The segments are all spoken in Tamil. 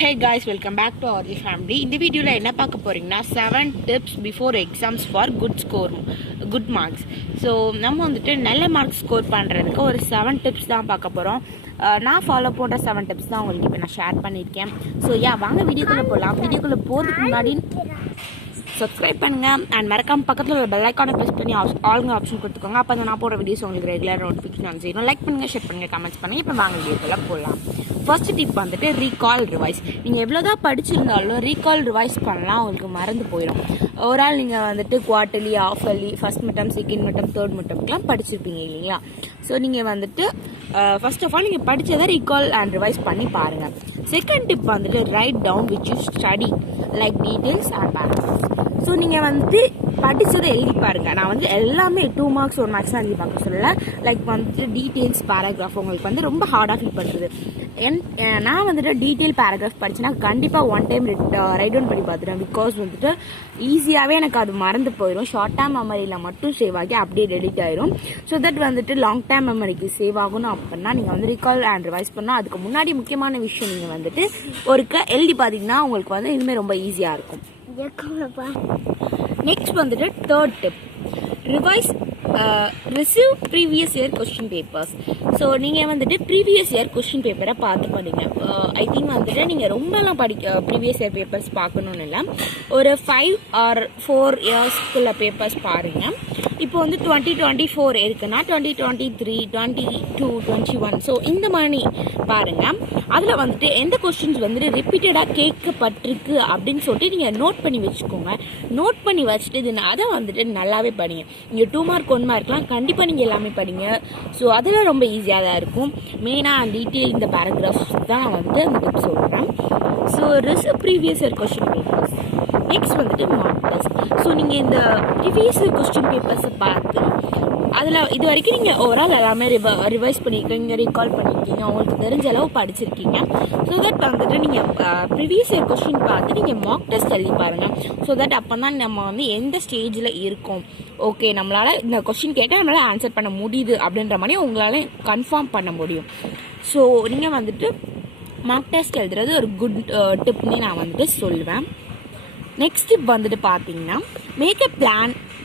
Hey guys, welcome back to our family. இந்த வீடியோல என்ன பார்க்க போறீங்கன்னா 7 tips before exams for good marks. So நம்ம வந்துட்டு நல்ல மார்க்ஸ் ஸ்கோர் பண்ணுறதுக்கு ஒரு 7 டிப்ஸ் தான் பார்க்க போகிறோம். நான் ஃபாலோ பண்ணுற 7 டிப்ஸ் தான் உங்களுக்கு இப்போ நான் ஷேர் பண்ணியிருக்கேன். ஸோ வாங்க வீடியோக்குள்ளே போகலாம். வீடியோக்குள்ளே போகிறதுக்கு முன்னாடி சப்ஸ்கிரைப் பண்ணுங்கள் அண்ட் மறக்காம பக்கத்தில் ஒரு பெல் ஐக்கானை ப்ரெஸ் பண்ணி ஆளுங்க ஆப்ஷன் கொடுத்துக்கோங்க. அப்போ நான் போகிற வீடியோஸ் உங்களுக்கு ரெகுலர் நோட்டிஃபிகேஷன் செய்யணும். லைக் பண்ணுங்கள், ஷேர் பண்ணுங்கள், கமெண்ட்ஸ் பண்ணுங்கள். இப்போ வாங்க வீடியோக்குள்ளே போகலாம். ஃபர்ஸ்ட் டிப் வந்துட்டு ரீகால் ரிவைஸ். நீங்கள் எவ்வளோதான் படிச்சிருந்தாலும் ரீகால் ரிவைஸ் பண்ணலாம், உங்களுக்கு மறந்து போயிடும். ஒரு ஆள் நீங்கள் வந்துட்டு quarterly, half yearly, first midterm, second midterm, third மிட்டம்லாம் படிச்சிருப்பீங்க இல்லைங்களா? ஸோ நீங்கள் வந்துட்டு ஃபர்ஸ்ட் ஆஃப் ஆல் நீங்கள் படித்ததை ரீகால் அண்ட் ரிவைஸ் பண்ணி பாருங்கள். செகண்ட் டிப் வந்துட்டு write down which you study like details and paragraphs. So நீங்கள் வந்துட்டு படித்ததை எழுதி பாருங்கள். நான் வந்து எல்லாமே 2 மார்க்ஸ் 1 மார்க்ஸ் தான் எழுதி பார்க்க சொல்லலை. லைக் வந்துட்டு டீட்டெயில்ஸ் பேராகிராஃப் உங்களுக்கு வந்து ரொம்ப ஹார்டாக ஃபீல் பண்ணுறது. நான் வந்துட்டு டீட்டெயில் பேராகிராஃப் படிச்சேன்னா கண்டிப்பாக 1 டைம் ரைட் டவுன் பண்ணி பார்த்துட்டேன். பிகாஸ் வந்துட்டு ஈஸியாகவே எனக்கு அது மறந்து போயிடும். ஷார்ட் டேர்ம் மெமரியில் மட்டும் சேவ் ஆகி அப்படியே டெலிட் ஆயிரும். ஸோ தட் வந்துட்டு லாங் டேர்ம் மெமரிக்கு சேவ் ஆகணும் அப்படின்னா நீங்கள் வந்து ரீகால் அண்ட் ரிவைஸ் பண்ணால் அதுக்கு முன்னாடி முக்கியமான விஷயம் நீங்கள் வந்துட்டு எழுதி பார்த்தீங்கன்னா உங்களுக்கு வந்து இனிமேல் ரொம்ப ஈஸியாக இருக்கும். நெக்ஸ்ட் வந்துட்டு third tip revise receive previous year question papers. So நீங்கள் வந்துட்டு ப்ரீவியஸ் இயர் கொஸ்டின் பேப்பரை பார்த்து படிங்க. ஐ திங்க் வந்துட்டு நீங்கள் ரொம்பலாம் ப்ரீவியஸ் இயர் பேப்பர்ஸ் பார்க்கணுன்னு இல்லை, ஒரு 5 or 4 இயர்ஸ்க்குள்ள பேப்பர்ஸ் பாருங்கள். இப்போ வந்து 2024 இருக்குன்னா 2023, 22, 21 ஸோ இந்த மாதிரி பாருங்கள். அதில் வந்துட்டு எந்த கொஸ்டின்ஸ் வந்துட்டு ரிப்பீட்டடாக கேட்கப்பட்டிருக்கு அப்படின்னு சொல்லிட்டு நீங்கள் நோட் பண்ணி வச்சுக்கோங்க. நோட் பண்ணி வச்சுட்டு அதை வந்துட்டு நல்லாவே படிங்க. நீங்கள் 2 மார்க் 1 மார்க்லாம் கண்டிப்பாக நீங்கள் எல்லாமே படிங்க. ஸோ அதில் ரொம்ப ஈஸியாக தான் இருக்கும். மெயினாக டீட்டெயில் இந்த பேராகிராஃப்ஸ் தான் நான் வந்துட்டு அந்த டிப் சொல்கிறேன். So receive previous year question papers. Next வந்துட்டு மார்க் டெஸ்ட். ஸோ நீங்கள் இந்த ப்ரீவியஸ் இயர் கொஸ்டின் பேப்பர்ஸை பார்த்து அதில் இது வரைக்கும் நீங்கள் ஓவரால் எல்லாமே ரிவைஸ் பண்ணியிருக்கீங்க, ரீகால் பண்ணியிருக்கீங்க, உங்களுக்கு தெரிஞ்ச அளவு படிச்சிருக்கீங்க. ஸோ தட் வந்துட்டு நீங்கள் ப்ரீவியஸ் இயர் கொஸ்டின் பார்த்து நீங்கள் மார்க் டெஸ்ட் எழுதி பாருங்கள். ஸோ தட் அப்போ தான் நம்ம வந்து எந்த ஸ்டேஜில் இருக்கோம், ஓகே நம்மளால் இந்த கொஸ்டின் கேட்டால் நம்மளால் ஆன்சர் பண்ண முடியுது அப்படின்ற மாதிரி உங்களால் கன்ஃபார்ம் பண்ண முடியும். ஸோ நீங்கள் வந்துட்டு மார்க் டெஸ்ட் எழுதுறது ஒரு குட் டிப்னே நான் வந்துட்டு சொல்லுவேன். நெக்ஸ்ட் டிப் வந்துட்டு பார்த்தீங்கன்னா make a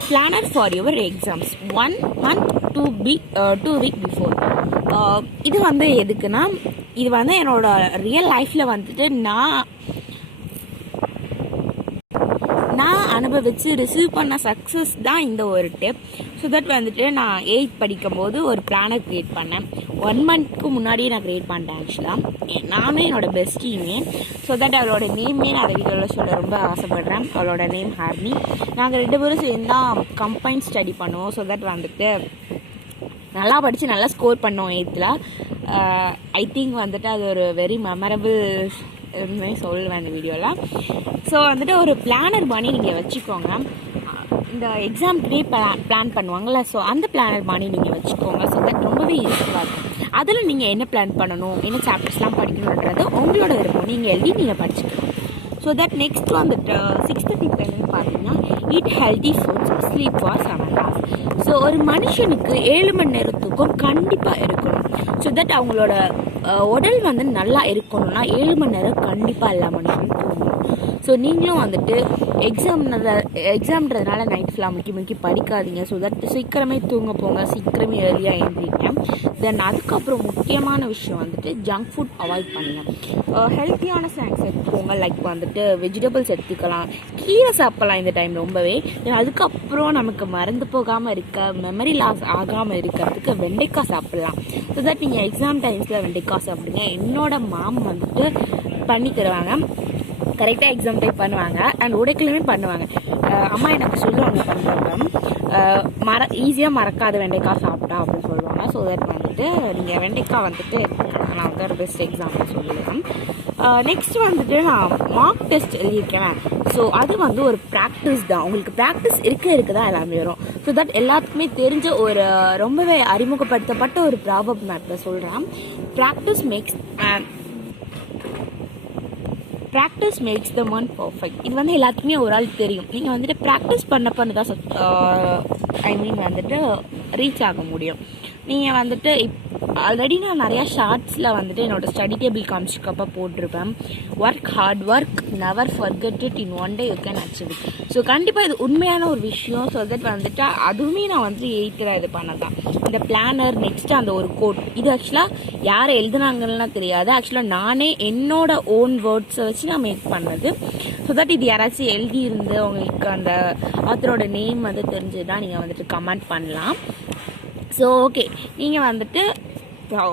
planner for your exams 1 month 2 week before. இது வந்து எதுக்குன்னா இது வந்து என்னோட ரியல் லைஃப்பில் வந்துட்டு நான் அனுபவித்து ரிசீவ் பண்ண சக்ஸஸ் தான் இந்த ஒரு டிப். ஸோ தட் வந்துட்டு நான் 8th படிக்கும்போது ஒரு பிளானர் க்ரியேட் பண்ணேன். 1 monthக்கு முன்னாடியே நான் க்ரியேட் பண்ணிட்டேன். ஆக்சுவலாக நானும் என்னோட பெஸ்டியுமே. ஸோ தட் அவளோட நேமே நான் அதை வீடியோவில் சொல்ல ரொம்ப ஆசைப்படுறேன். அவளோட நேம் ஹார்னி. நாங்கள் 2 பேரும் சேர்ந்து தான் கம்பைன் ஸ்டடி பண்ணுவோம். ஸோ தட் வந்துட்டு நல்லா படித்து நல்லா ஸ்கோர் பண்ணோம் 8th. ஐ திங்க் வந்துட்டு அது ஒரு வெரி மெமரபிள் சொல்லுவேன் இந்த வீடியோவில். ஸோ வந்துட்டு ஒரு பிளானர் பண்ணி நீங்கள் வச்சுக்கோங்க. இந்த எக்ஸாம்க்குனே பிளான் பண்ணுவாங்கள்ல, ஸோ அந்த பிளானர் பண்ணி நீங்கள் வச்சுக்கோங்க. ஸோ தட் ரொம்பவே யூஸ்ஃபுல்லாக இருக்கும். அதில் நீங்கள் என்ன பிளான் பண்ணணும், என்ன சாப்டர்ஸ்லாம் படிக்கணுன்றது உங்களோட விருப்பம். நீங்கள் எழுதி நீங்கள் படிச்சுக்கணும். ஸோ தட் நெக்ஸ்ட் வந்துட்டு 6th டிப் என்னன்னு பார்த்தீங்கன்னா eat healthy foods, sleep for 7 hours. So ஒரு மனுஷனுக்கு 7 மணி நேரத்துக்கும் கண்டிப்பாக இருக்கணும். ஸோ தட் அவங்களோட உடல் வந்து நல்லா இருக்கணும்னா 7 மணி நேரம் கண்டிப்பாக எல்லா மனுஷனும் தூங்கணும். ஸோ நீங்களும் வந்துட்டு எக்ஸாம்ன்றதுனால நைட் ஃபுல்லாக முக்கி படிக்காதீங்க. ஸோ தட் சீக்கிரமே தூங்க போங்க, சீக்கிரமே ஏர்லியாக எழுந்திரிங்க. தென் அதுக்கப்புறம் முக்கியமான விஷயம் வந்துட்டு ஜங்க் ஃபுட் அவாய்ட் பண்ணுங்கள். ஹெல்த்தியான ஸ்நாக்ஸ் எடுத்துக்கோங்க. லைக் வந்துட்டு வெஜிடபிள்ஸ் எடுத்துக்கலாம், கீரை சாப்பிடலாம் இந்த டைம் ரொம்பவே. அதுக்கப்புறம் நமக்கு மறந்து போகாமல் இருக்க, மெமரி லாஸ் ஆகாமல் இருக்கிறதுக்கு வெண்டைக்காய் சாப்பிட்லாம். ஸோ தட் நீங்கள் எக்ஸாம் டைம்ஸில் வெண்டைக்காய் சாப்பிடுங்க. என்னோட மாம் வந்துட்டு பண்ணி தருவாங்க, கரெக்டாக எக்ஸாம் டைப் பண்ணுவாங்க அண்ட் உடைக்கலுமே பண்ணுவாங்க. அம்மா எனக்கு சொல்லுவாங்க பண்ணுறாங்க ஈஸியாக மறக்காத வெண்டைக்காய் சாப்பிட்டா அப்படின்னு சொல்லுவாங்க. ஸோ தட் வந்துட்டு நீங்கள் வெண்டைக்காய் வந்துட்டு நான் வந்து ஒரு பெஸ்ட் எக்ஸாம்பிள் சொல்லுவேன். நெக்ஸ்ட் வந்துட்டு நான் மார்க் டெஸ்ட் எழுதியிருக்கேன். ஸோ அது வந்து ஒரு ப்ராக்டிஸ் தான். உங்களுக்கு ப்ராக்டிஸ் இருக்க தான் எல்லாமே வரும். ஸோ தட் எல்லாத்துக்குமே தெரிஞ்ச ஒரு ரொம்பவே அறிமுகப்படுத்தப்பட்ட ஒரு ப்ராபப் நான் சொல்கிறேன். Practice makes the man perfect. இது வந்து எல்லாத்துக்குமே ஒரு ஆள் தெரியும். நீங்கள் வந்துட்டு ப்ராக்டிஸ் பண்ண தான் வந்துட்டு ரீச் ஆக முடியும். நீங்கள் வந்துட்டு ஆல்ரெடி நான் நிறையா ஷார்ட்ஸில் வந்துட்டு என்னோட ஸ்டடி டேபிள் காமிச்சிக்கப்போ போட்டிருப்பேன். Work hard work never forget it in one day you can achieve it. So கண்டிப்பாக இது உண்மையான ஒரு விஷயம். ஸோ தட் வந்துட்டு அதுவுமே நான் வந்து எயித்தில் இது பண்ணதான். இந்த பிளானர் நெக்ஸ்ட்டு அந்த ஒரு கோட் இது ஆக்சுவலாக யார் எழுதுனாங்கன்னா தெரியாது. ஆக்சுவலாக நானே என்னோட ஓன் வேர்ட்ஸை வச்சு நான் மேக் பண்ணது. ஸோ தட் இது யாராச்சும் எழுதியிருந்து உங்களுக்கு அந்த ஆத்தரோட நேம் வந்து தெரிஞ்சுதான் நீங்கள் வந்துட்டு கமெண்ட் பண்ணலாம். ஸோ ஓகே, நீங்கள் வந்துட்டு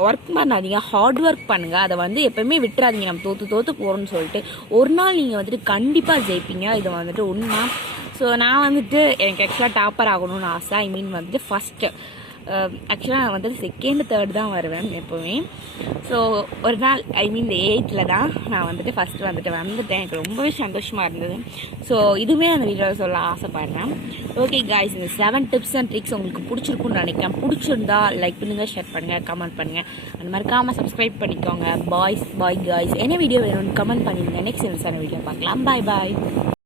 ஒர்க் பண்ணாதீங்க, ஹார்ட் ஒர்க் பண்ணுங்கள். அதை வந்து எப்போயுமே விட்டுறாதீங்க. நம்ம தோற்று போகிறோம்னு சொல்லிட்டு ஒரு நாள் நீங்கள் வந்துட்டு கண்டிப்பாக ஜெயிப்பீங்க. இது வந்துட்டு உண்மை. ஸோ நான் வந்துட்டு எனக்கு ஆக்சுவலாக டாப்பர் ஆகணும்னு ஆசை. ஐ மீன் வந்துட்டு ஃபஸ்ட்டு ஆக்சுவலாக நான் வந்துட்டு செகண்ட் தேர்ட் தான் வருவேன் எப்போவுமே. ஸோ ஒரு நாள் ஐ மீன் இந்த 8th தான் நான் வந்துட்டு ஃபஸ்ட்டு வந்துட்டேன். எனக்கு ரொம்பவே சந்தோஷமாக இருந்தது. ஸோ இதுவே அந்த வீடியோவில் சொல்ல ஆசைப்படுறேன். ஓகே காய்ஸ், இந்த 7 டிப்ஸ் அண்ட் ட்ரிக்ஸ் உங்களுக்கு பிடிச்சிருக்குன்னு நினைக்கிறேன். பிடிச்சிருந்தா லைக் பண்ணுங்கள், ஷேர் பண்ணுங்கள், கமெண்ட் பண்ணுங்கள். அந்த மறக்காமல் சப்ஸ்கிரைப் பண்ணிக்கோங்க. Bye guys. என்ன வீடியோ வேணும்னு கமெண்ட் பண்ணிடுங்க. நெக்ஸ்ட் வீடியோ பார்க்கலாம். பாய்.